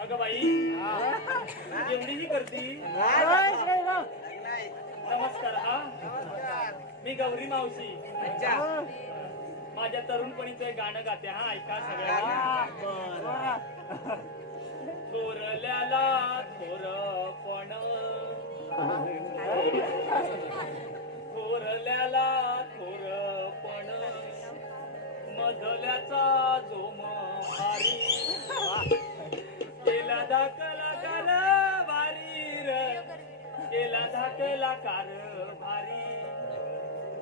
अगं बाई एवढी ही करती. नमस्कार. हा मी गौरी मावशी. माझ्या तरुणपणीचं एक गाणं गाते. हा ऐका सगळ्यांना. थोरल्याला थोरपण, थोरल्याला थोरपण, मधल्याचा जोम भारी, केला दाखला कार भारी र, केला धाकला कार भारी,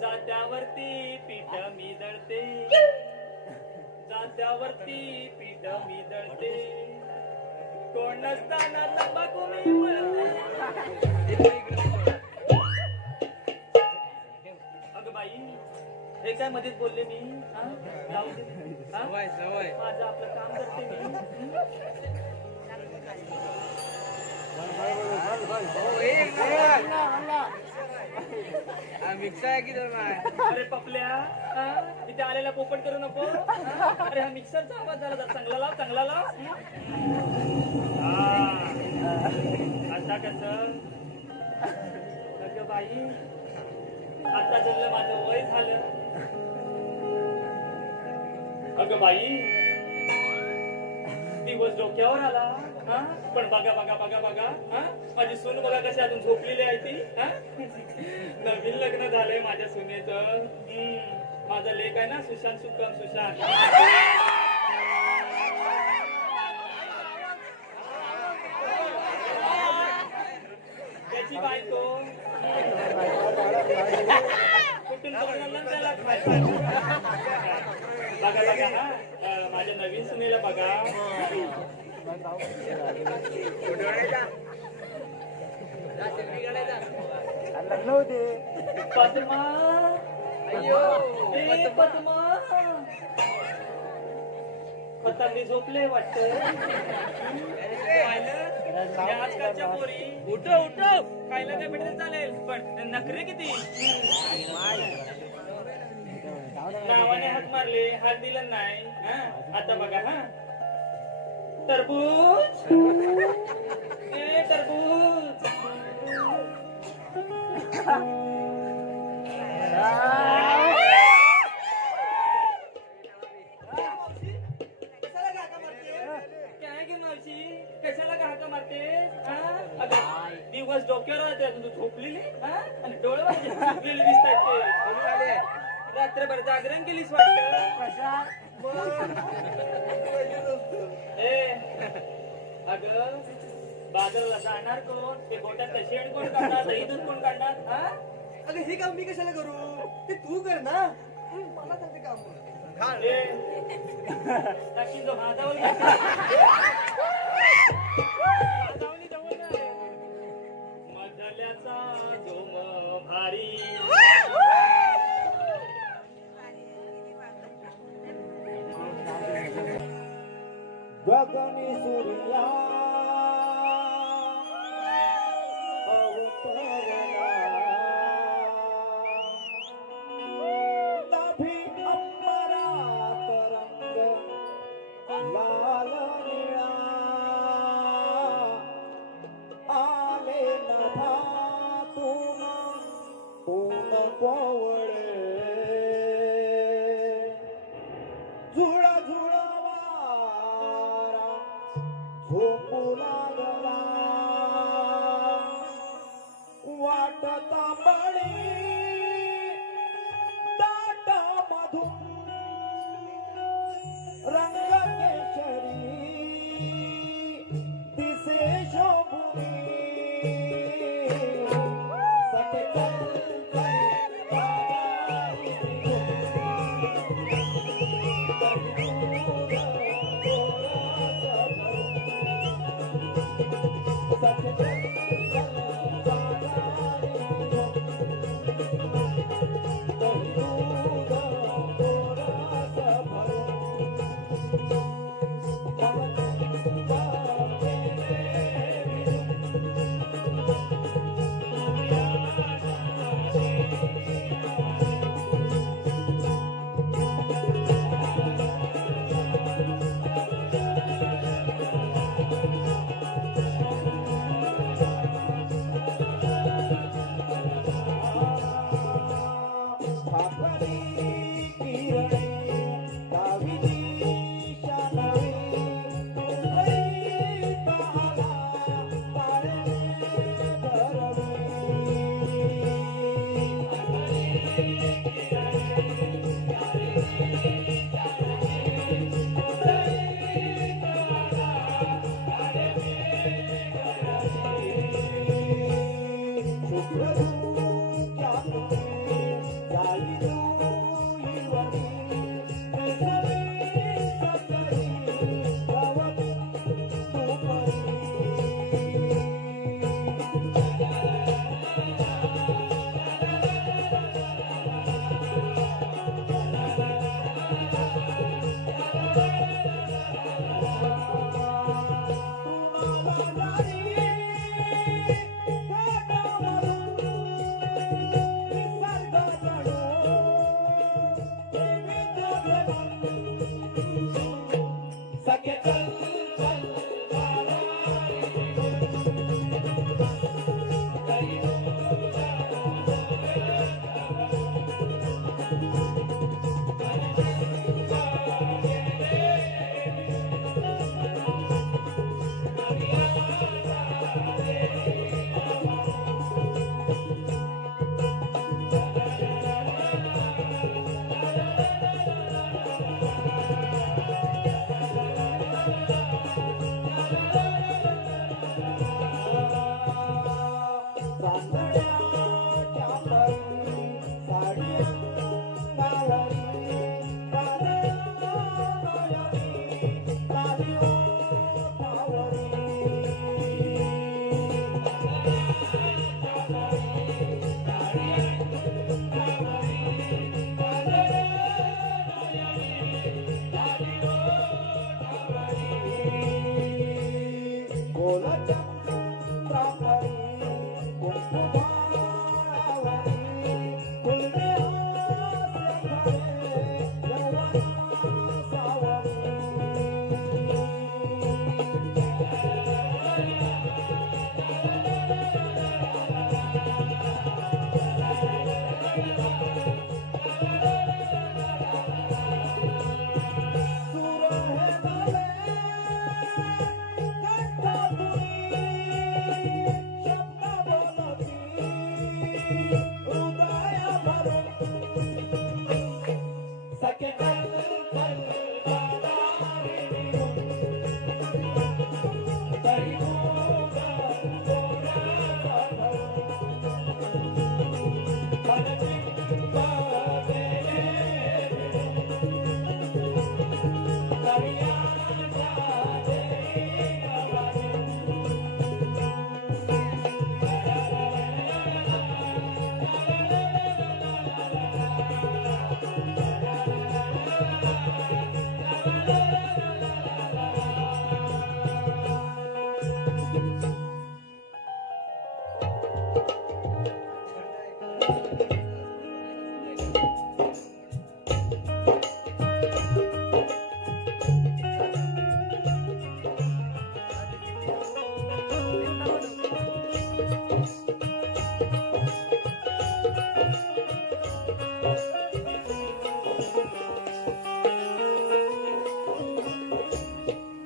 जात्यावरती पीठ मी दळते, जात्यावरती पीठ मी दळते, कोण नसताना तंबाखू मी पळते. अगं बाई हे काय मध्येच बोलले मी. माझं आपलं काम करते मी. मिक्सर आहे की अरे पपल्या इथे आलेला पोपट करू नको. अरे हा मिक्सरचा आवाज झाला. चांगला लाव, चांगला लाव. आता कसं बाई आता जर माझं वय झालं. अगं बाई दिवस डोक्यावर आला. पण बघा बघा बघा बघा माझी सून बघा कशी अजून झोपलेली आहे ती. नवीन लग्न झालंय माझ्या सुनेचं. माझा लेक आहे ना सुशांत सुकम सुशांत. त्याची बायको कुठून त्याला बघा बघा माझ्या नवीन सुनेला बघा. पद्मा पद्मा आता मी झोपले वाटत. आजकालच्या पोरी उठो उठो खायला काय भेटत चालेल पण नखरे किती. नावाने हात मारले हात दिला नाही. आता बघा हा तरबूज तरबूज काय गे मावशी कशाला का हाका मारते. दिवस डोक्यावर राहते तू झोपलेली आणि डोळे झोपलेले दिसतात ते. रात्रभर जागरण केलीस वाटत. अगं बाजारला जाणार कोण. ते गोट्यात शेण कोण काढणार. दही दूध कोण काढणार. अगं हे काम मी कशाला करू. ते तू कर ना. मला सांगते काम. जो हातावर मधल्याचा जोम भारी, गगनी सूर्या अवतरला, तभी अंबरात रंग लाल निळा, आले नभातून ऊन कोवळे, झुळा झुळा झोपू लागला, वाट तांबडी ताटा मधून रंग केशरी दिसे शोभुनी, सखे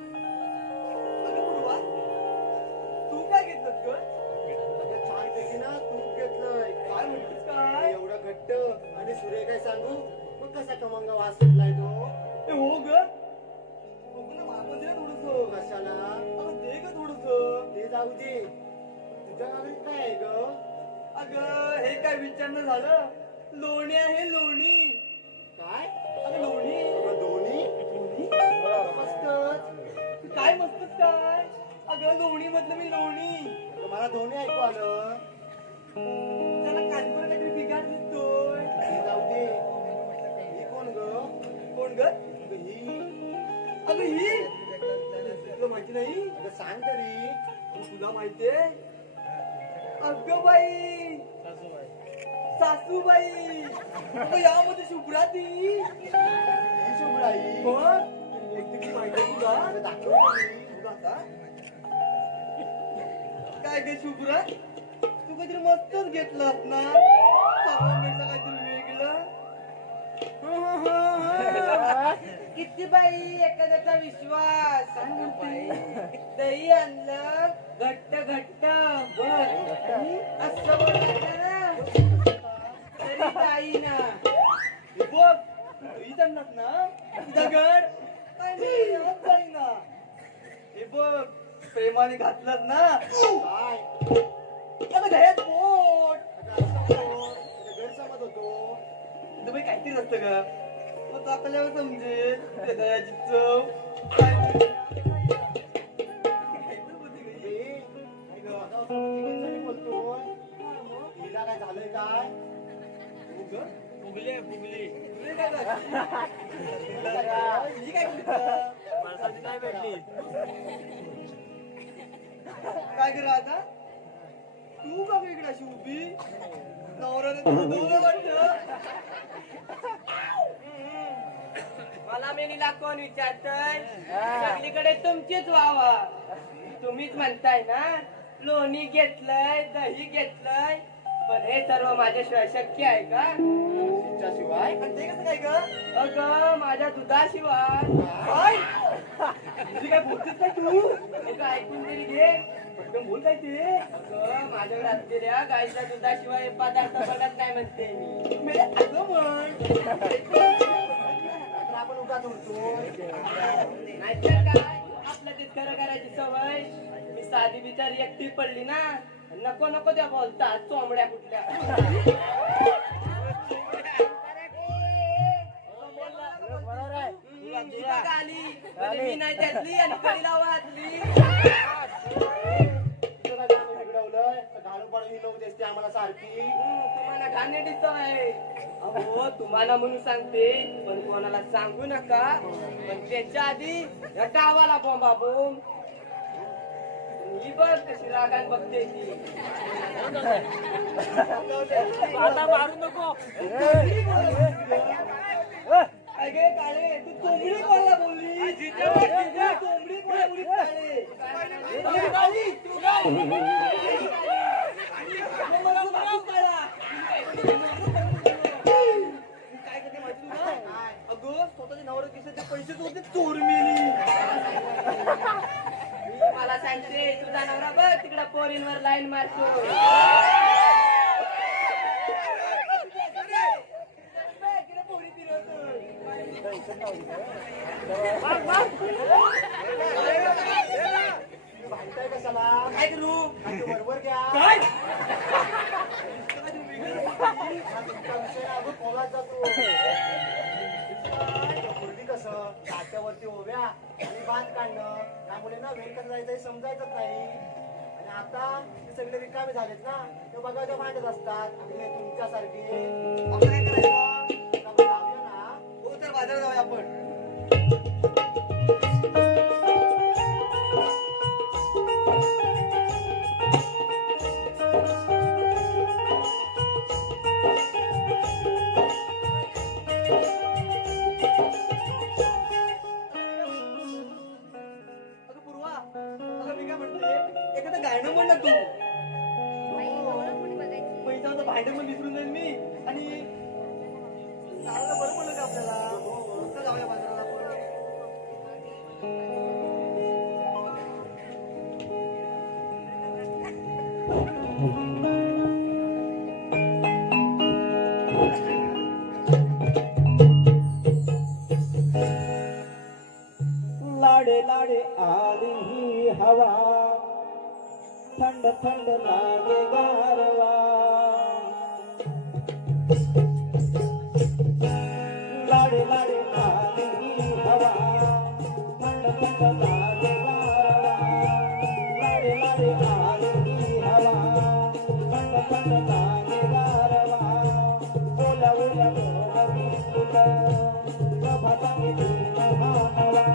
अगं पूर्वा, तू काय घेतलंस ग? छानपैकी ना तूप घेतलंय. काय म्हणतेस काय? एवढं घट्ट आणि सुरेख काय सांगू? मग कसा खमंग वास सुटलाय तो? ए, हो ग. बघू ना, मला पण दे ना थोडंसं. कशाला? अगं दे ग थोडंसं. ते जाऊ दे. तुझ्या गावी काय आहे ग? अगं हे काय विचारणं झालं? लोणी आहे लोणी. काय? अगं लोणी. अगं दोन्ही? मस्तच. काय मस्तच काय? अगं लोणी म्हटलं मी लोणी. अगं मला दोन्ही ऐकू आलं. त्याला कानपूर काहीतरी बिघाड दिसतोय. ते जाऊ दे. ही कोण ग? कोण ग? अगं ही. अगं ही. तुला माहिती नाही? अगं सांग तरी. तुला माहितीये? अगं बाई, सासूबाई. अगं यामध्ये शुभ्रा ती. ही शुभ्राई. मग किती माहिती आहे तुला? अगं दाखव तरी. तुला आता? काय गे शुभ्रा, तू काहीतरी मस्तच घेतलास ना, सामान्यपेक्षा काहीतरी वेगळं. किती बाई एखाद्याचा विश्वास दही आणलं घट्ट घट्ट असं बोलतात ना तरी काही ना हे बघ, तूही जाणणार ना, दगड काय नाही, आज जाई ना. हे बघ, प्रेमाने घातलं ना, काय? अगं दह्यात पोट. गैरसमज होतो. इथं बाई काहीतरी असतं ग, मग आपल्याला समजेल त्या दह्याची चव काय होती. काहीतरी होती ग ही. ए, काय ग? आता आपण तिघीजणी बोलतोय. हिला काय झालंय काय? हो ग? फुगले फुगली तुला काय झालं? ही काय बोलतं? माणसाची काय भेटली काय करा आता तू का वेगळी अशी उभी नवऱ्याने तुला दोन वाटत. मला मेलीला कोण विचारतय सगळीकडे तुमचीच वावा तुम्हीच म्हणताय ना लोणी घेतलंय दही घेतलंय पण हे सर्व माझ्याशिवाय शक्य आहे का तिच्याशिवाय? आणि ते कसं काय ग? अगं माझ्या दुधाशिवाय काय तुझी काय बोलतेस काय तू? अगं ऐकून तरी घे पटकन बोल काय ते. अगं माझ्याकडे असलेल्या गाईच्या दुधाशिवाय हे पदार्थ बनत नाही म्हणते मी मेले असं म्हण. तर आपण उगाच उडतोय. नाहीतर काय आपलं ते खरं करायची सवय मी साधी बिचारी एकटी पडली ना नको नको त्या बोलतात चोंबड्या कुठल्या ही बघ आली म्हणजे मी नाही त्यातली आणि कडीला वाटली तुझं काय काम बिघडवलंय? घालून पाडून ही लोक दिसते आम्हाला सारखी. तुम्हाला घाणेरडी सवय अहो तुम्हाला म्हणून सांगते पण कोणाला सांगू नका पण त्याच्या आधी या गावाला बोंबा बोंब ही बघ कशी रागान बघते ती आता मारू नको काय गे काळे तू कोंबडी कोणाला बोलली? तू कोंबडी कोणाला बोलली काळे? अगं काळी, तू काय? मग मला तू बाजूच काढा. काय करते माहिती तुला? अगं स्वतःच्या नवऱ्या खिशातले पैसे होते चोर मेली. मला सांगते तुझा नवरा बघ तिकडे पोरींवर लाईन मारतो इकडे पोरी फिरवतोय. भांडताय कशाला? काय करू? आणि तू बरोबर घ्या. काय? हा तुमचा विषय ना, अगं खोलात जातो. पूर्वी कसं जात्यावरती उभ्या आणि बांध काढणं त्यामुळे ना वेळ कसं जायचं हे समजायचंच नाही आणि आता ते सगळे रिकामे झालेत ना ते बघा ते भांडत असतात आणि हे तुमच्यासारखे आपण काय करायचं? आपण जाऊया ना. हो तर बाजारात जाऊया आपण. काय म्हणते एखादं गाणं म्हण ना तू पैशाचं भांडं पण विसरून जाईल मी आणि चाललं बरं पडलं का आपल्याला चल जाऊया बाजाराला आपण. लाडे लाडे आली ही हवा थंड थंड लागे गारवा लाडे लाडे आली ही हवा थंड थंड लागे गारवा लाडे लाडे आली ही हवा थंड थंड लागे गारवा ओला ओला मोहनी फुलं प्रभाताने महानवा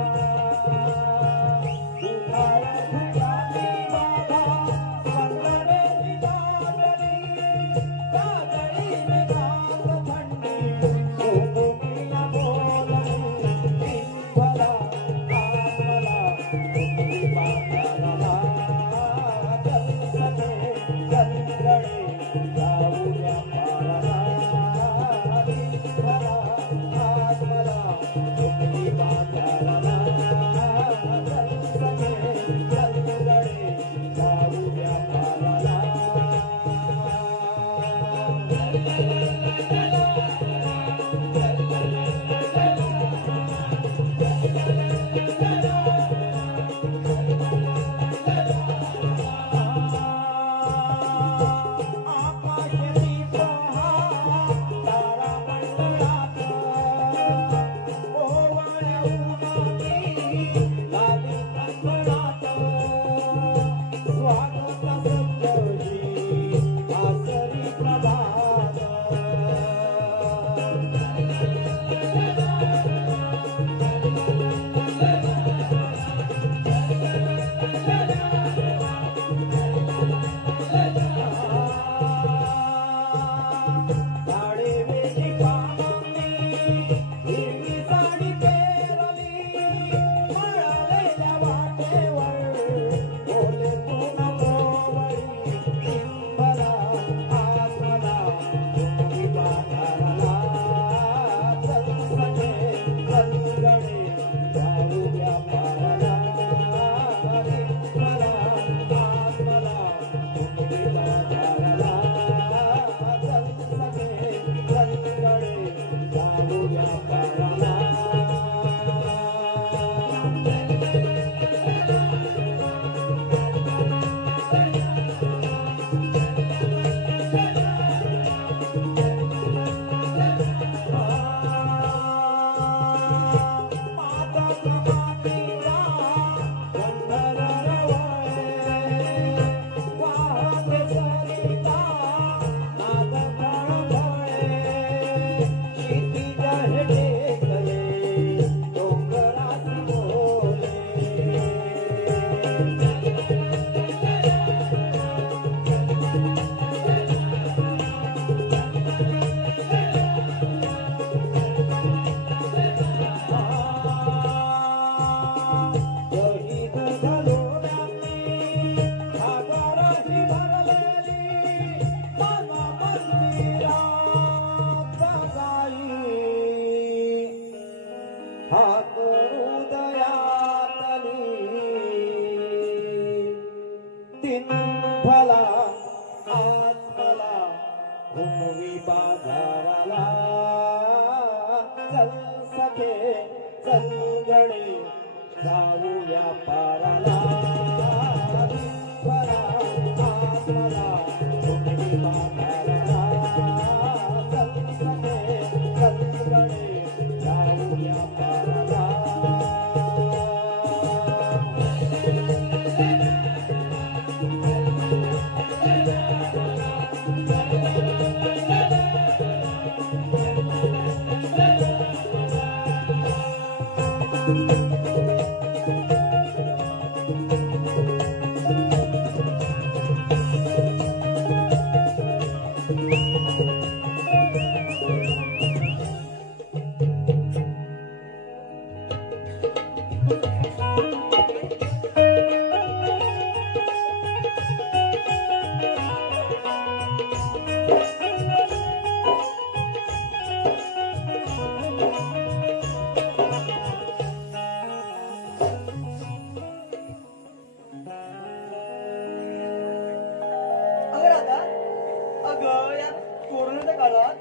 या कोरोनाच्या काळात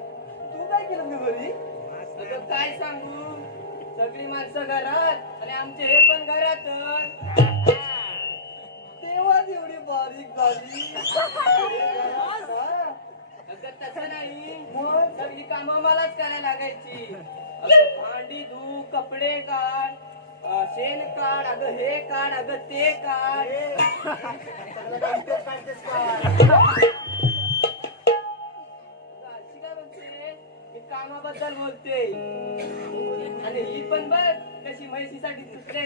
तू काय केलं ग घरी? अगं काय सांगू, सगळी माणसं घरात आणि आमचे हे पण घरातच. तेव्हा एवढी बारीक झाली. अगं तसं नाही, मग सगळी कामं मलाच करायला लागायची. अगं भांडी धू, कपडे काढ, शेण काढ, अगं हे काढ, अगं ते काढ. सगळं काम तेच काढतेस का? अशी काय बोलते, मी कामाबद्दल बोलते. आणि ही पण बघ कशी म्हैशीसाठी सुटले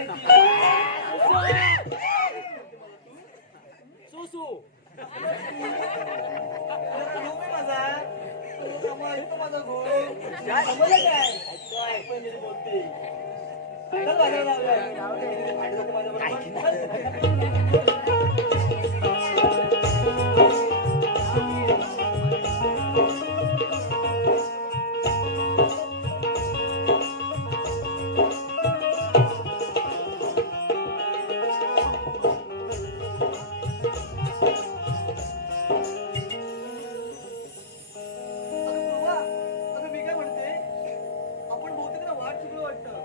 सुसू माझा माझा गो समजलं काय पण बोलते चल बाजारात जाऊया. माझ्याबरोबर. अगं मी काय म्हणते, आपण बहुतेक ना वाट चुकलं वाटतं.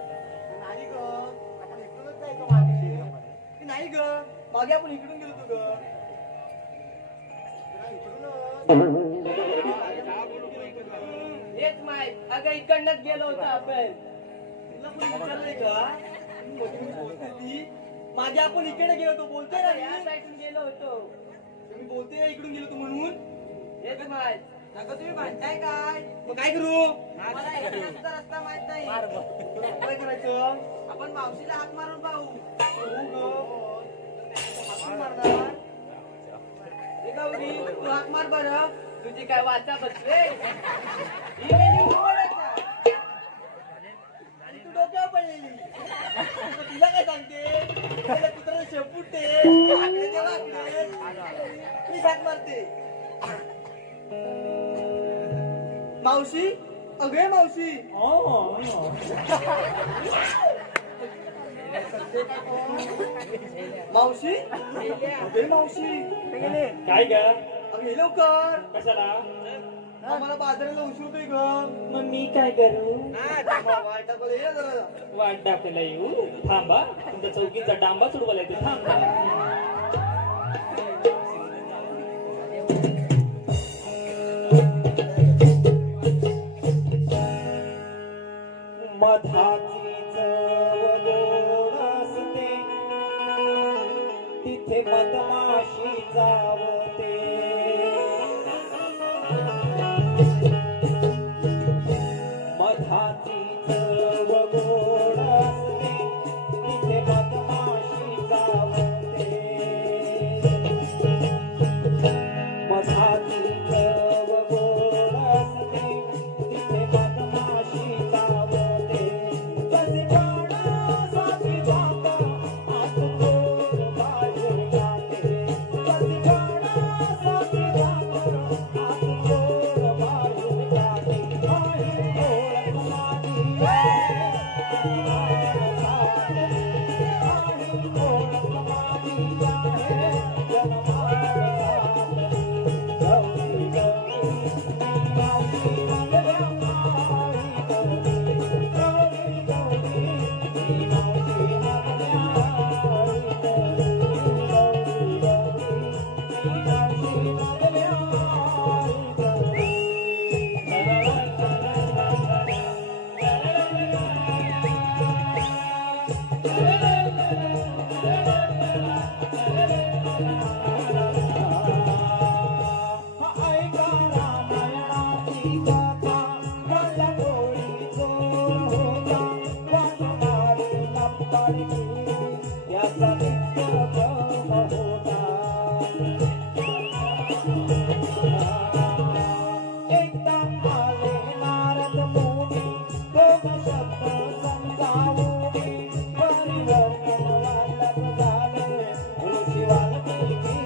नाही ग, आपण एकूणच जायचं मागे. की नाही ग, मागे आपण इकडून गेलो होतो ग. तुला इकडूनच. हेच माहित, अगं इकडनंच गेलो होतो आपण. तुला पण विचारलंय का? मी बोलते ती मागे आपण इकडे गेलो होतो बोलते ना या मी. साईडून गेलो होतो. मी बोलते इकडून गेलो होतो म्हणून. हेच माहित. अगं तुम्ही भांडताय काय? मग काय करू? मला इकडचा रस्ता माहित नाही. काय करायचं? आपण मावशीला हात मारून पाहू. हो ग. हाकून मारणार. हे गौरी, तू हाक मार बरं. तुझी काय वाचा बसले? ही मेली मोडायचा. आणि तू डोक्यावर पडलेली. आता तुला काय सांगते? त्याला कुत्र्याला शेपूटते. आकडे ते वाकडे. मी हाक मारते. मावशी, अगे मावशी. मावशी, अगे मावशी. काय ग अगे लवकर. कशाला? आम्हाला बाजाराला उशीर होतोय ग. मग मी काय करू? वाटाकडे ये जरा. वाट दाखवायला येऊ? थांबा, तुमच्या चौकीचा डांबा सोडवायला येते. थांब. मधाची चव गोड असते, तिथे मधमाशी जावते. मधाची चव गोड असते, तिथे मधमाशी जावते. मधाची चव गोड असते, तिथे मधमाशी जावते. जसे प्राणासाठी जाता, आत गोड बाहेर जाते. जसे प्राणासाठी जाता, आत गोड बाहेर जाते. आहे ओळख माझी, आहे ओळख माझी, आहे जन्माला गौरी गौरी मावशी मंगल्या माई गौरी गौरी गौरी मावशी मंगल्या माई गौरी गौरी गौरी मावशी मंगल्या माई ऐका रामायणाची कथा, मला डोळी जोर होता. वानमारी लंपारी याचा नित्यक्रम होता. एकदा आले नारद मुनी, दोन शब्द समजावूनी. परिवर्तन वालक झाले, ऋषी वाल्मिकी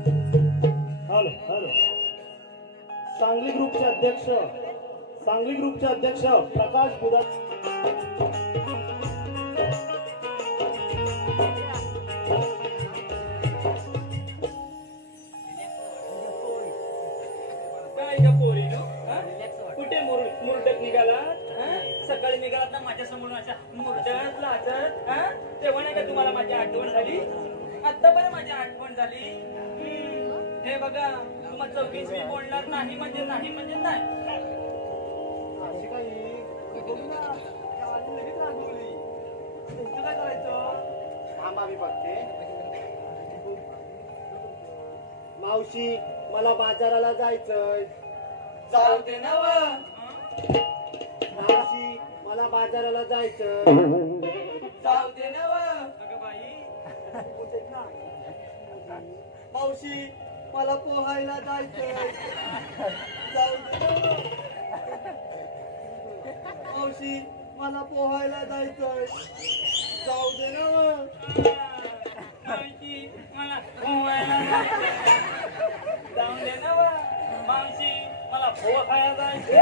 हॅलो हॅलो सांगली ग्रुपचे अध्यक्ष प्रकाश बुधा काय का पोरी नो कुठे मुरडत निघाला सकाळी निघालात ना माझ्या समोर अशा मुरडत लाजत तेव्हा नाही का तुम्हाला माझी आठवण झाली आता बरं माझी आठवण झाली हे बघा तुम्हाला 24 मी बोलणार नाही म्हणजे नाही अशी काही लगेच रागवली तुमचं काय करायचं थांबा मी बघते. मावशी मला बाजाराला जायचंय. जाऊ दे ना व. मावशी मला बाजाराला जायचंय. जाऊ दे ना व. अगं बाई मावशी मला पोहायला जायचंय जाऊ दे ना. मावशी मला पोहायला जायचंय जाऊ दे ना. मावशी मला पोहायला जाऊन दे ना व. मावशी मला पोहा खायला जायचं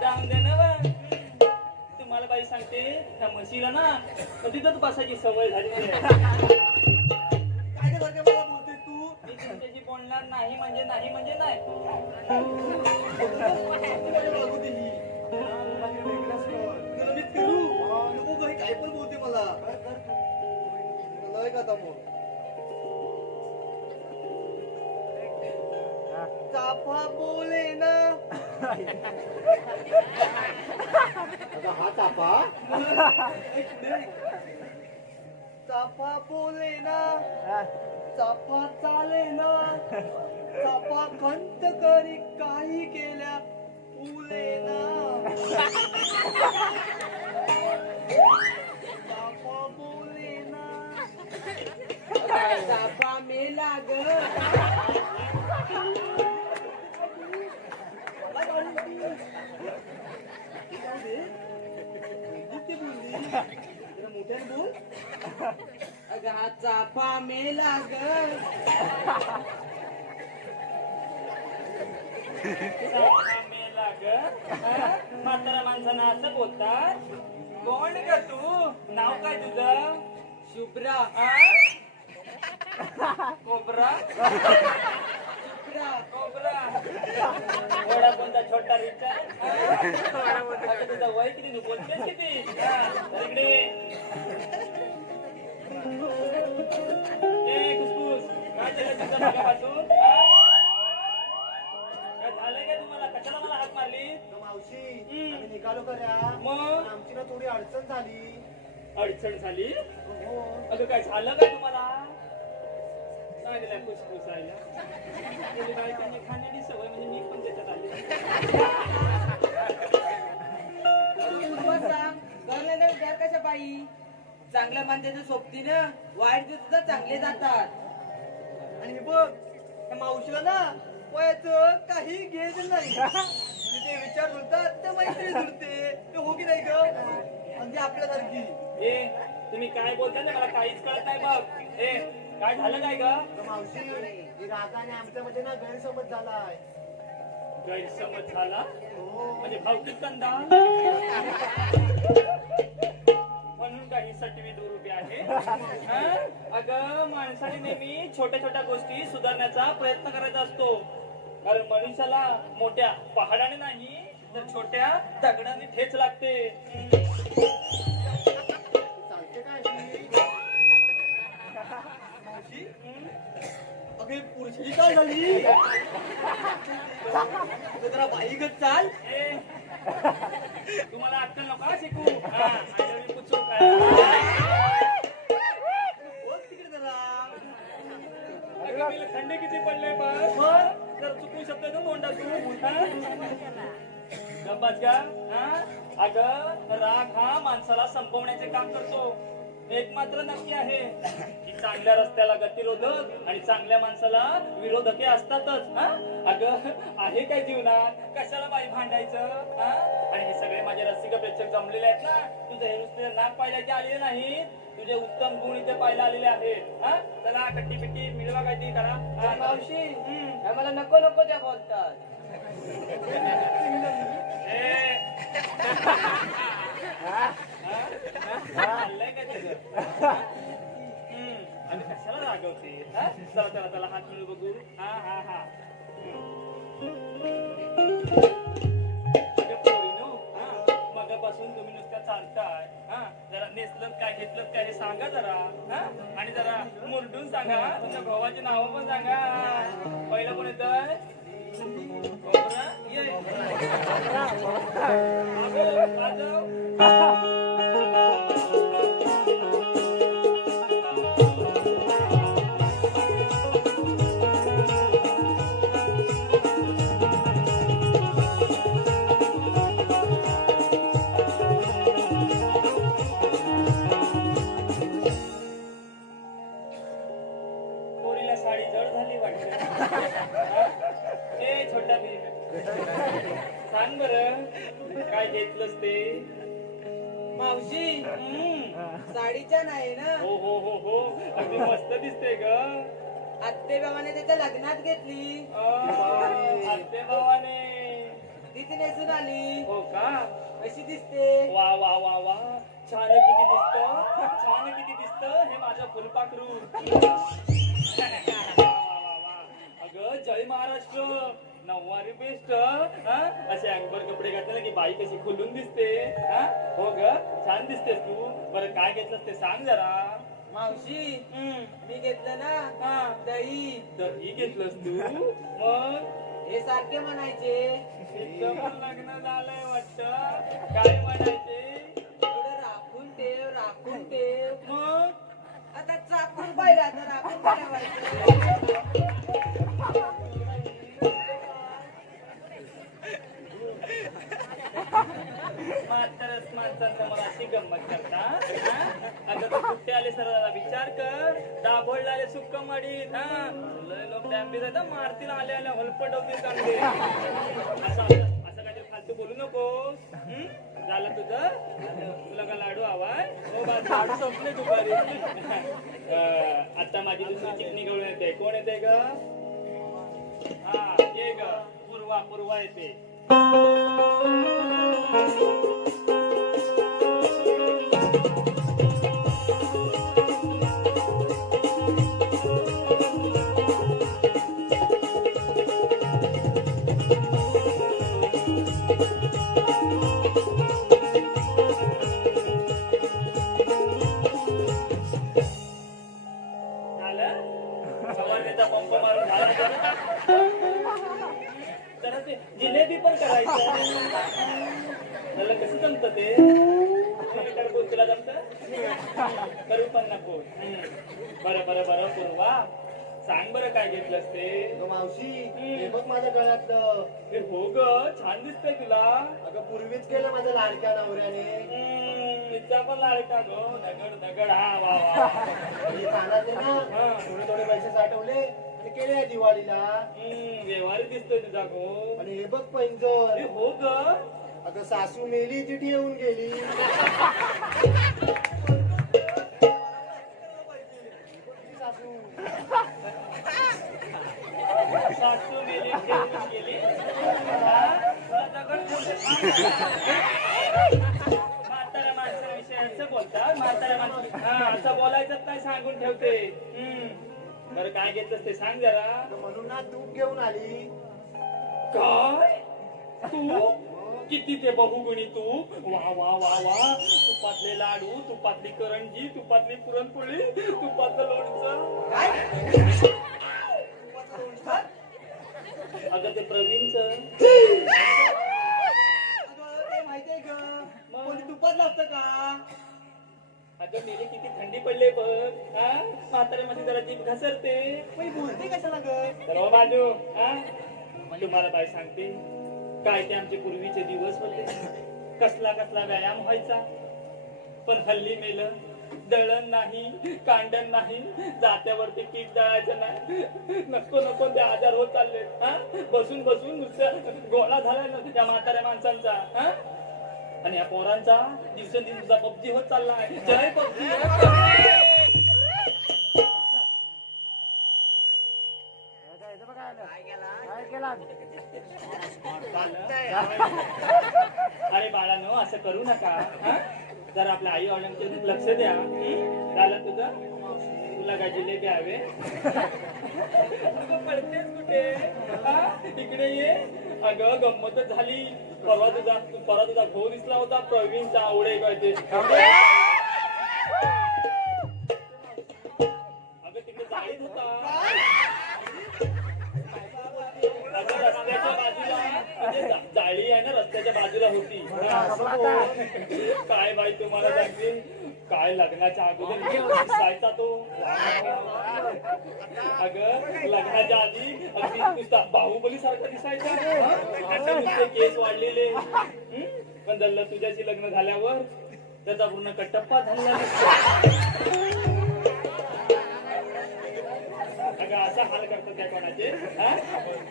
जाऊन दे ना व. तुम्हाला बाई सांगते त्या म्हशीला ना तिथंच बसायची सवय झाली आहे. काय सारखं मला बोलते तू मी तुमच्याशी बोलणार नाही म्हणजे नाही लागू दे ही. तुला मी फिरू नको काही काय पण बोलते मला लय का मग चाफा बोले ना आता हा चापा चाफा बोले ना चाफा चाले ना चाफा खंत करी काही केल्या फुले ना चाफा बोले ना चाफा मेला ग. किती बोलली जरा मोठ्याने बोल अगं हा चाफा मेला ग. मेला ग. म्हातारा माणसानं असं बोलतात. कोण ग तू नाव काय तुझं शुभ्रा. कोबरा शुभ्रा. कोबरा एवढा कोणता छोटा रिचार्ज तुझं वय किती तू बोलतेस किती इकडे कुसकुस काय झालं तुझं बघापासून काय झालंय का तुम्हाला कशाला मला हात मारली मावशी आम्ही निघालो खऱ्या मग आमची ना थोडी अडचण झाली. अडचण झाली हो अगं काय झालं का तुम्हाला सांगितलं कुसकुस आयला तुम्ही काय त्यांनी खाण्याची सवय म्हणजे मी पण त्याच्यात आली करले विचार कशा बाई. चांगल्या माणसाच्या सोबतीनं वाईट दिवस सुद्धा चांगले जातात. आणि हे बघ त्या मावशीला ना वयाचं काही घेत नाही ते विचार जुळतात त्या मैत्री जुळते ते हो की नाही ग म्हणजे आपल्यासारखी ए तुम्ही काय बोलता ना मला काहीच कळत नाही बघ ए काय झालं काय ग तर मावशी ही राधा आणि आमच्यामध्ये ना गैरसमज झालाय. गैरसमज झाला हो म्हणजे भावकीत कंदा म्हणून काही सटवी दूर उभी आहे अगं माणसाने नेहमी छोट्या छोट्या गोष्टी सुधारण्याचा प्रयत्न करायचा असतो कारण मनुष्याला मोठ्या पहाडाने नाही तर छोट्या दगडाने ठेच लागते चालते काय अशी? मावशी अगे पुरुषी काय झाली अगं जरा बाईगत चाल ए, तुम्हाला अक्कल नका शिकू मी पुचू बघ तिकडे जरा थंडी किती पडले बस मग जर चुकू शकतो तो तोंडातून गप्पाच का अगं राग हा माणसाला संपवण्याचे काम करतो. एक मात्र नक्की आहे की चांगल्या रस्त्याला गतिरोधक आणि चांगल्या माणसाला विरोधके असतातच. अगं आहे काय जीवनात कशाला बाई भांडायचं आणि हे सगळे माझे रसिक प्रेक्षक जमलेले आहेत ना. तुझे हे नुसते नाक पाहिल्याचे आलेले नाही, तुझे उत्तम गुण इथे पाहायला आलेले आहेत. चला कट्टी पिट्टी मिळवा काय ती करा. मावशी आम्हाला नको नको त्या बोलतात. चाललंय काय तुझं? आणि कशाला रागवते? चला चला चला हात मिळू बघू. हा हा हा मगापासून तुम्ही नुसत्या चालताय. जरा नेसलं काय घेतलं काय हे सांगा जरा. आणि जरा मुरडून सांगा. तुमच्या भावाची नावं पण सांगा. पहिलं कोण येतंय? कोबरा? ये. पोरीला साडी जड झाली वाटत. ए छोटा भीम सांग बर काय घेतलंस ते? मावशी साडीच्या नाही ना, हो हो हो हो अगदी मस्त दिसते ग. आत्ते बाबाने त्याच्या लग्नात घेतली. आत्ते भावाने. तीच नेसून आली. हो का? कशी दिसते? वा वा वा वा छान किती दिसत, छान किती दिसत हे माझं फुलपाखरू. अगं जय महाराष्ट्र. नऊवारी बेस्ट. असे अंगभर कपडे घातले की बाई कशी खुलून दिसते. हो ग छान दिसतेस तू. बरं काय घेतलंस ते सांग जरा. मावशी मी घेतलं ना दही. दही घेतलंस तू? मग हे सारखे म्हणायचे तिचं पण लग्न झालंय वाटत. काय म्हणायचे? थोडं राखून ठेव, राखून ठेव. मग आता चाकून पाहिला तर राखून ठेवायचं. म्हातारच माणसांसमोर अशी गंमत करता. अगं तू कुठे आले सर विचार कर. दाभोळला आले सुक्क माडीत. लय लोक डॅम्बी जातात मारतील आले आले हलपटवतील चांगले. असं काहीतरी फालतू बोलू नकोस. झालं तुझं? तुला का लाडू हवाय? हो बा लाडू संपले दुपारी. आता माझी दुसरी चिकनी गवळून येते. कोण येते ग? हा ये ग पूर्वा. पूर्वा येते. फवारणीचा पंप मारून झाला जरा ते जिलेबी पण करायचं. त्याला कसं जमतं ते? टरबूज तुला जमतं? करू पण नको. बरं बरं बरं पूर्वा सांग बरं काय घेतलंस ते? अगं मावशी हे बघ माझ्या गळ्यातलं. हे हो ग छान दिसतंय तुला. अगं पूर्वीच केलं माझ्या लाडक्या नवऱ्याने. इतका पण लाडका गो. दगड दगड. हा वा वा. आणि कानातले ना थोडे थोडे पैसे साठवले आणि केले आहे दिवाळीला. व्यवहारी दिसतोय तुझा गो. आणि हे बघ पैंजण. हे हो ग. अगं सासू मेली ती ठेवून गेली. सासू सासू मेली ठेवून गेली. तुला दगड ठेवले. म्हाताऱ्या माणसाविषयी असं बोलतात. म्हाताऱ्या माणसं असं बोलायचं काय सांगून ठेवते. बरं काय घेतलंस ते सांग जरा. अगं म्हणून ना तूप घेऊन आली. काय तू? किती ते बहुगुणी तूप. वा वा वा वा. तुपातले लाडू, तुपातली करंजी, तुपातली पुरणपोळी, तुपातलं लोणचं. अगं ते प्रवीणच. ते माहितीये का कोणी तुपात लागतं का? अगं मेले किती थंडी पडले बघ. म्हाताऱ्यामध्ये जरा जीभ घसरते. बोलते कशाला ग? सर्व बाजू तुम्हाला बाई सांगते काय ते आमचे पूर्वीचे दिवस होते. कसला कसला व्यायाम व्हायचा. पण हल्ली मेलं दळण नाही, कांडण नाही, जात्यावरती पीठ दळायचं नाही. नको नको ते आजार होत चालले. बसून बसून नुसतं गोळा झालाय ना त्या म्हाताऱ्या माणसांचा. आणि या पोरांचा दिवसेंदिवस पबजी होत चाललाय. जय पबजी. अरे बाळांनो असं करू नका. जरा आपल्या आई वडिलांकडे लक्ष द्या. झालं तुझं? तुला काय जिलेबी हवे? अगं पडतेस कुठे? इकडे ये. अगं गंमतच झाली. परवा तुझा भाऊ दिसला होता प्रवीणचा. आवडे कळते. अगं तिकडे जाळीत होता. अगं रस्त्याच्या बाजूला म्हणजे जाळी आहे ना रस्त्याच्या बाजूला होती. काय बाई तुम्हाला सांगते काय लग्नाच्या अगोदर दिसायचा तो. अगं लग्नाच्या आधी अगदी नुसता बाहुबली सारखा दिसायचा. नुसते केस वाढलेले. पण जल्ल तुझ्याशी लग्न झाल्यावर त्याचा पूर्ण कट्टप्पा झाला. अगं असा हाल करतो त्या कोणाचे.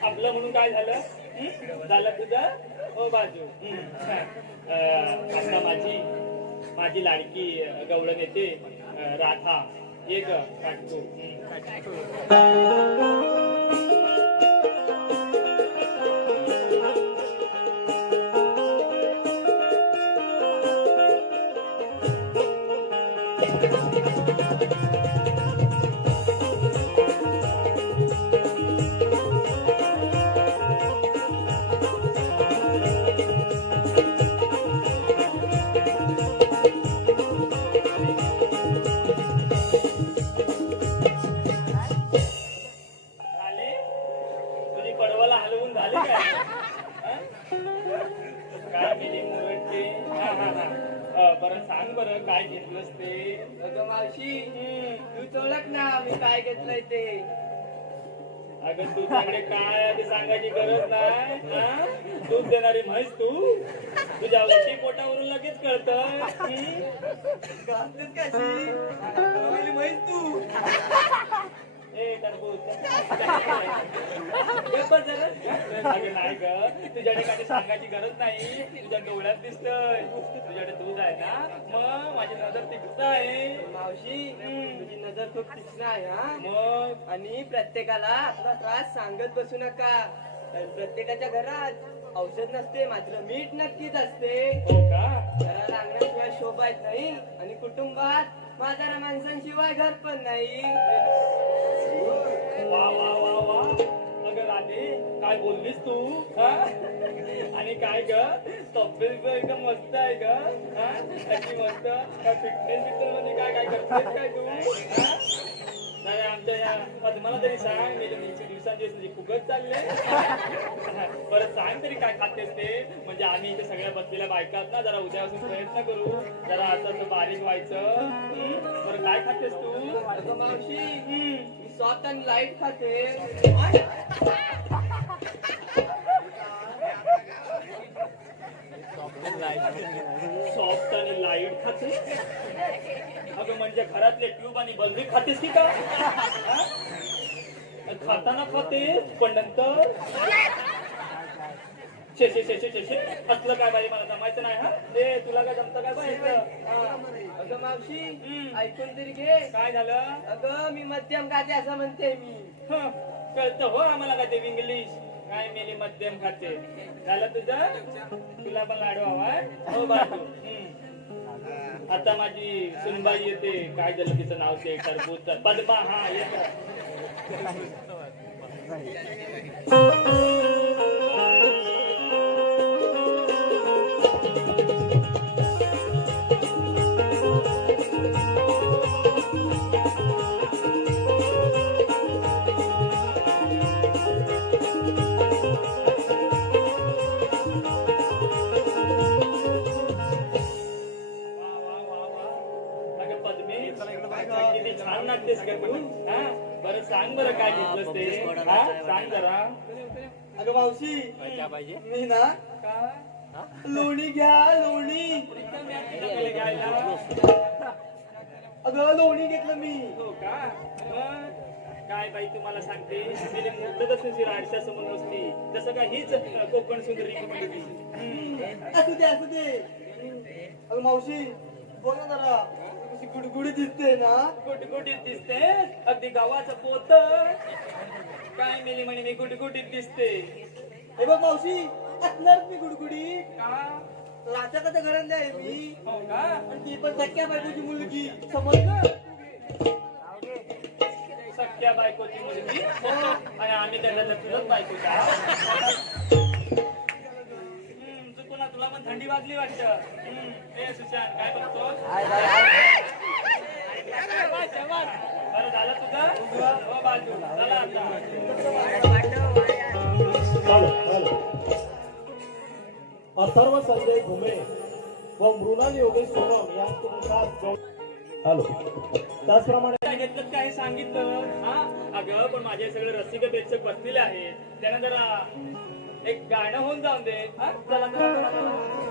आपलं म्हणून काय झालं? झालं तुझं हो बाजू. आता माझी लाडकी गवळण येते राधा. एक काटतो. बरं सांग बरं काय घेतलंस ते? अगं मावशी तूच ओळख ना मी काय घेतलंय ते. अगं तुझ्याकडे काय आहे ते सांगायची गरज नाही. दूध देणारी म्हैस तू. तुझ्या वरती पोटावरून लगेच कळतं. गातेस कशी पहिली माहित तू. ए टरबूज. अगं नाही ग तुझ्याकडे काही सांगायची गरज नाही. तुझ्या डोळ्यात दिसतंय. तुझ्याकडे दूध आहे ना मग माझी नजर तिकट आहे. मावशी तुझी नजर खूप तीक्ष्ण आहे. मग आणि प्रत्येकाला आपला त्रास सांगत बसू नका. प्रत्येकाच्या घरात औषध नसते मात्र मीठ नक्कीच असते. हो का? घराला अंगणाशिवाय शोभा येत नाही आणि कुटुंबात म्हातारा माणसांशिवाय घर पण नाही. वा वा वा वा. अगं राधे काय बोललीस तू? आणि काय ग तब्येत एकदम मस्त आहे ग. त्याची मस्त काय फिटनेस मध्ये काय काय करतेस काय तू? नाही आमच्या या पद्माला तरी सांग. गेल्या दिवसांदिवस म्हणजे खूपच चालले. बरं सांग तरी काय खातेस ते. म्हणजे आम्ही इथे सगळ्या बसलेल्या बायकात ना जरा उद्यापासून प्रयत्न करू. जरा असं बारीक व्हायचं. बरं काय खातेस तू? अगं मावशी मी सॉफ्ट आणि लाईट खाते. सॉफ्ट आणि लाईट खाते. अगं म्हणजे घरातले ट्यूब आणि बल्बी खातेस की का? खाताना खाते पण नंतर शे असलं काय बाई मला जमायचं नाही. ते तुला काय जमतं काय बाई? अगं मावशी ऐकून तरी घे. काय झालं? अगं मी मध्यम खाते असं म्हणते मी. कळतं हो आम्हाला काय ते इंग्लिश. काय मेली मध्यम खाते. झालं तुझं? तुला पण लाडू हवाय हो बाजू. आता माझी सुनबाई येते. काय झालं तिचं नाव ते टरबूज पद्मा. हा येत. किती छान नाचतेस का तू? बरं सांग बरं काय घेतलंस ते. सांग जरा. अगं मावशी काय पाहिजे मी ना का लोणी घ्या लोणी रिकामी आहे तुझ्याकडे घ्यायला अगं लोणी घेतलं मी हो का मग काय बाई तुम्हाला सांगते तिने मुद्दत सुशी राडशा समोर असती जसं काय हीच कोकण सुंदरी असू दे असू दे अगं मावशी बोल ना जरा कशी गुडगुडी दिसते ना गुटगुटीत दिसते अगदी गावाचं पोत काय मेली म्हणे मी गुटगुटीत दिसते हे बघ मावशी असणार मी गुडगुडी का राजाच्या घरातली आहे मी हो का आणि ती पण सख्या बायकोची मुलगी समजलं सख्या बायकोची मुलगी आणि आम्ही त्याला चुलत बायकोचा चुकून तुला पण थंडी वाजली वाटत ए सुशांत काय बघतो बरं झालं तुझं हो बाजू झालं आता अथर्व संजय घुमे व मृणाल योगेश सोनम यांचं हॅलो त्याचप्रमाणे काय घेतलं काय सांगितलं हा अगं पण माझे सगळे रसिक प्रेक्षक बसलेले आहेत त्यांना जरा एक गाणं होऊन जाऊन दे हा चला चला चला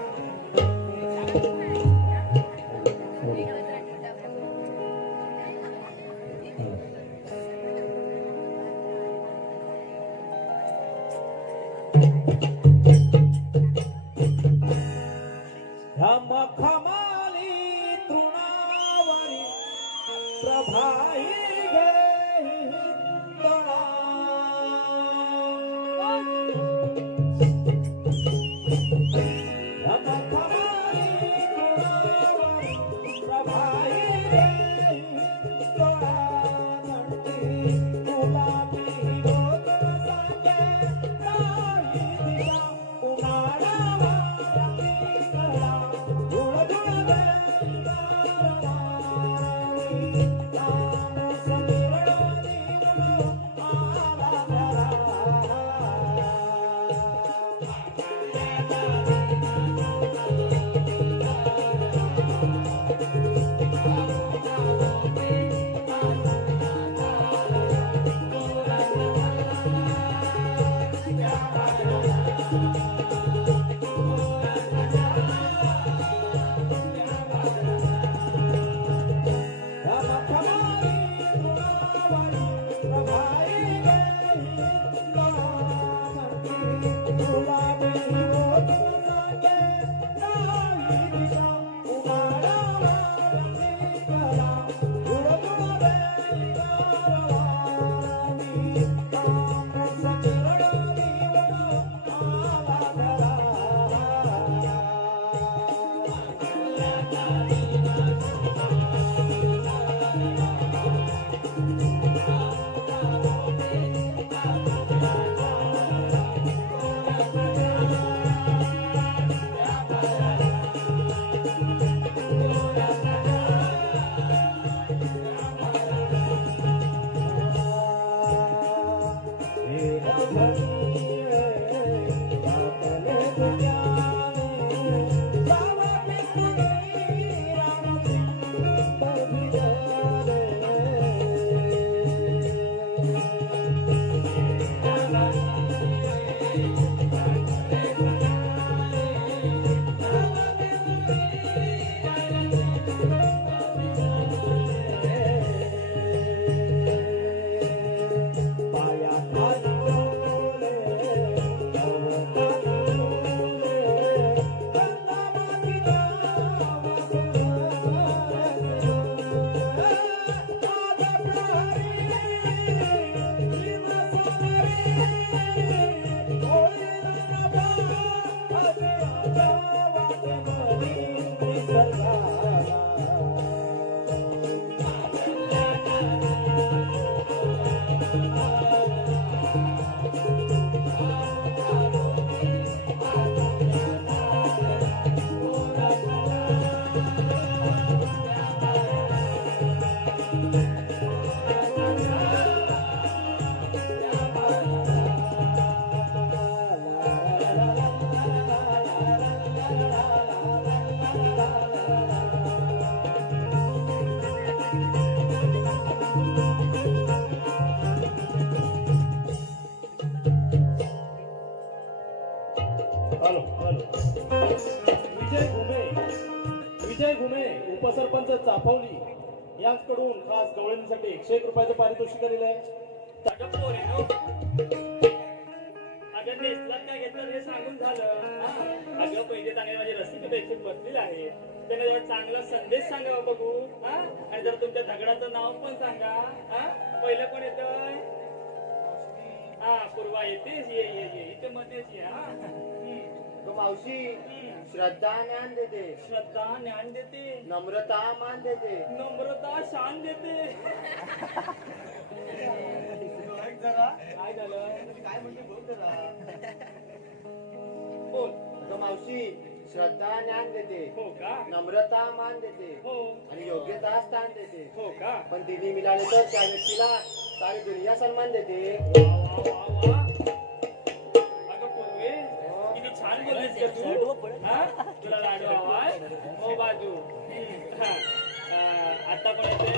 खमाली तृणावरी प्रभाई गे तळा हॅलो विजय घुमे उपसरपंच चाफवली यांकडून खास गवळणीसाठी 101 रुपयाचं पारितोषिक आलेलं आहे. अगं पोरे नो अगं नेसलात काय घेतलं हे सांगून झालं हा? अगं पहिले चांगले माझे रस्ते पैसे बसलेले आहे त्याने जरा चांगला संदेश सांगा बघू हा आणि जरा तुमच्या दगडाचं नाव पण सांगा हा पहिलं कोण येतंय हा पूर्वा येतेस ये ये ये इथे मध्येच ये हा तो मावशी श्रद्धा ज्ञान देते, श्रद्धा ज्ञान देते नम्रता मान देते. नम्रता शान देते ऐक जरा काय झालं काय म्हणते बोल जरा. बोल तो मावशी श्रद्धा ज्ञान देते, हो का नम्रता मान देते हो आणि योग्यता स्थान देते. हो का पण दिदी मिळाले तर त्या व्यक्तीला सारी दुनिया सन्मान देते. वा वा वा वा अगं पूर्वे किती छान बोललीस का तू हा तुला लाडू हवाय हो बाजू हा. आता पण येते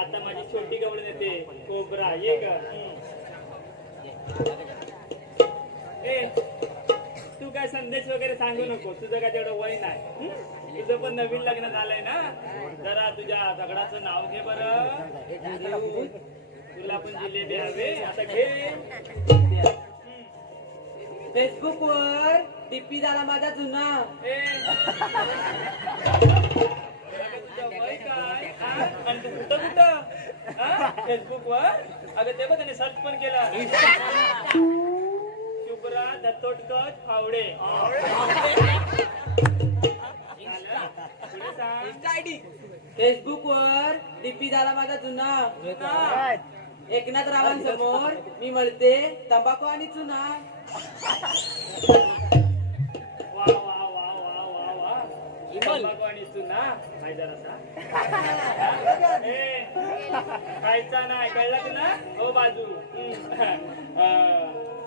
आता माझी छोटी गवळण येते कोबरा ये ग ए तू काय संदेश वगैरे सांगू नको तुझं काय तेवढं वय नाही तुझं पण नवीन लग्न झालंय ना जरा तुझ्या दगडाचं नाव घे बरं तुला पण जिलेबी हवे आता घे फेसबुक वर डीपी झाला माझा जुना. ए तुझं वय काय हा? आणि तू कुठं कुठं फेसबुक वर अगं ते बघ त्याने सर्च पण केलं शुभ्रा दत्तोटकर फावडे पुढे सांग फेसबुक वर डीपी झाला माझा जुना. एकनाथ रावांसमोर मी म्हणते तंबाखू आणि चुना. वा वा वा वा वा वा तंबाखू आणि चुना काय जरासा ए खायचा नाही कळलं की ना हो बाजू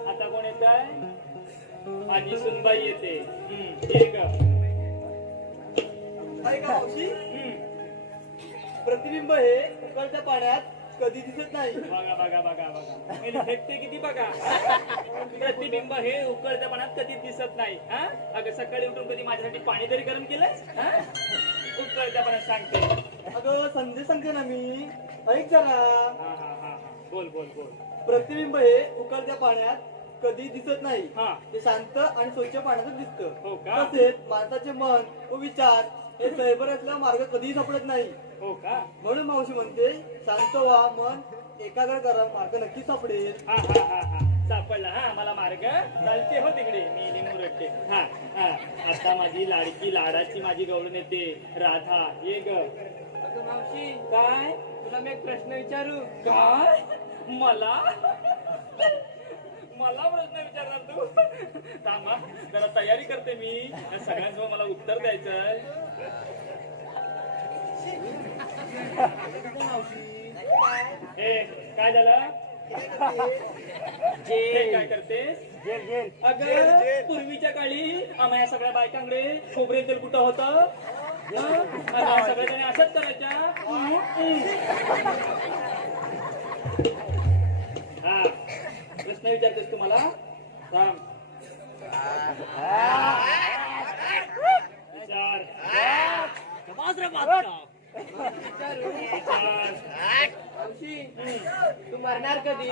आता कोण येत आहे माझी सुनबाई येते एक ऐका मावशी प्रतिबिंब हे उकळत्या पाण्यात कधी दिसत नाही. बघा बघा बघा बघा हे फेकते किती बघा प्रतिबिंब हे उकळत्या पाण्यात कधी दिसत नाही हा अगं सकाळी उठून कधी माझ्यासाठी पाणी तरी गरम केलंस हा उकळत्या पाण्यात सांगते अगं संदेश सांगते ना मी ऐक जरा. हा हा हा हा बोल बोल बोल प्रतिबिंब हे उकळत्या पाण्यात कधी दिसत नाही. हा ते शांत आणि स्वच्छ पाण्यातच दिसतं. हो का तसेच माणसाचे मन व विचार हे सैबर असल्यावर मार्ग कधीही सापडत नाही. हो का म्हणून मावशी म्हणते शांत व्हा मन एकाग्र करा मार्ग नक्की सापडेल. हा हा हा हा सापडला हा मला मार्ग चालते हो तिकडे मी लिंबू रट्टे हा हा आता माझी लाडकी लाडाची माझी गवळण येते राधा ये ग अगं मावशी काय तुला मी एक प्रश्न विचारू. काय मला मला प्रश्न विचारणार तू थांबा जरा तयारी करते मी या सगळ्यांसमोर मला उत्तर द्यायचंय ए काय झालं हे काय करतेस अगं पूर्वीच्या काळी आम्हा सगळ्या बायकांकडे खोबरे तेल कुठं होतं सगळ्या जणी अशाच करायच्या हा प्रश्न विचारतेस तुम्हाला थांब विचार विचार मावशी तू मरणार कधी.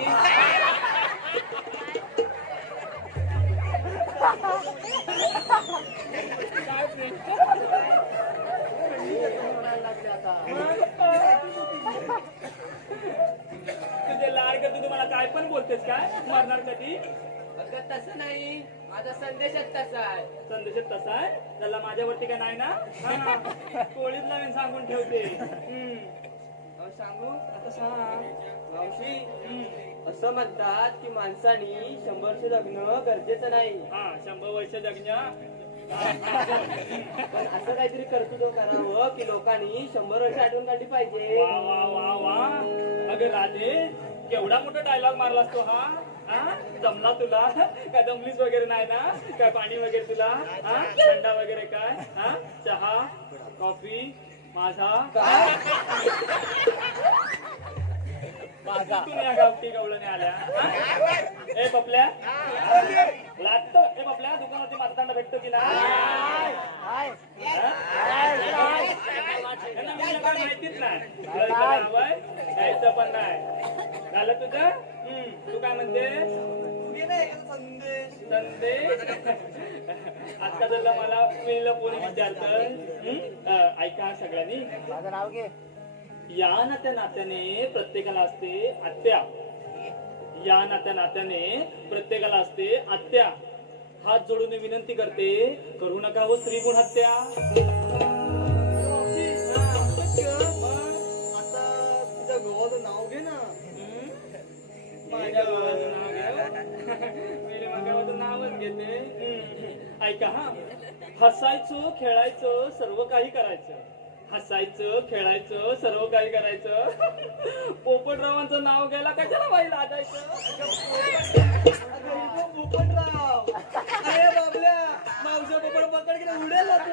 तुझे लाड करतो तुम्हाला काय पण बोलतेस काय मरणार कधी अगं तसं नाही माझा संदेशच तसा आहे. संदेशात तसा आहे त्याला माझ्यावरती काय नाही ना हा. कोळीत लावून सांगून ठेवते अहो, सांगू आता सांग मावशी असं म्हणतात की माणसानी 100 वर्ष जगणं गरजेचं नाही. हा 100 वर्ष जगण्या पण असं काहीतरी कर्तृत्व करावं की लोकांनी 100 वर्ष आठवण काढली पाहिजे. वा वा वा वा अगं राधे केवढा मोठा डायलॉग मारलास तो हा हा जमला तुला काय दमलीस वगैरे नाही ना काय पाणी वगैरे तुला हा थंडा वगैरे काय हा चहा कॉफी माझा कुठून या गावठी गवळणी आल्या हा? ए पपल्या लागतो ए पपल्या दुकानावरती मतदान भेटतो की ना माहितीच नाही यायचं पण नाही झालं तुझं तू काय म्हणते तुम्ही नाही का संदेश संदेश आता जर मला मिळलं कोणी विचारतं ऐका सगळ्यांनी माझं नाव घे या नात्याने प्रत्येकाला असते आत्या या नात्याने प्रत्येकाला असते आत्या हात जोडून विनंती करते करू नका हो स्त्रीगुण हत्या आता तुझ्या गव्हाचं नाव घे ना माझ्या गावाचं नाव घ्या मी माझ्या गावाचं नावच घेते ऐका हा हसायचं खेळायचं सर्व काही करायचं हसायचं खेळायचं सर्व काही करायचं पोपटरावांचं नाव घ्यायला कशाला बाई लाजायचं पोपटराव अरे बाबल्या मावशी पोपट पकड की उडेल ना तू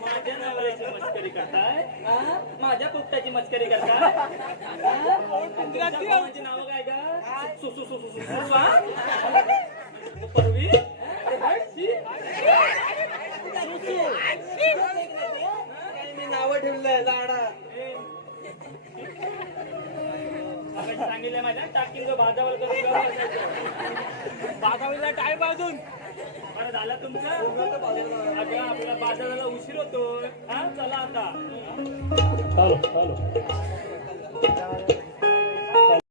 माझ्या नवऱ्याची मस्करी करताय हा? माझ्या पोपटाची मस्करी करताय हा? तुमच्या भावाची नावं काय का परवी मी नाव ठेवलंय झाडा सांगितलं माझ्या टाकीन जो भाजावर भाजावीला टाय बाजून बरं झालं तुमचं अगं आपला बाजाराला उशीर होतोय हा चला आता चालो चालो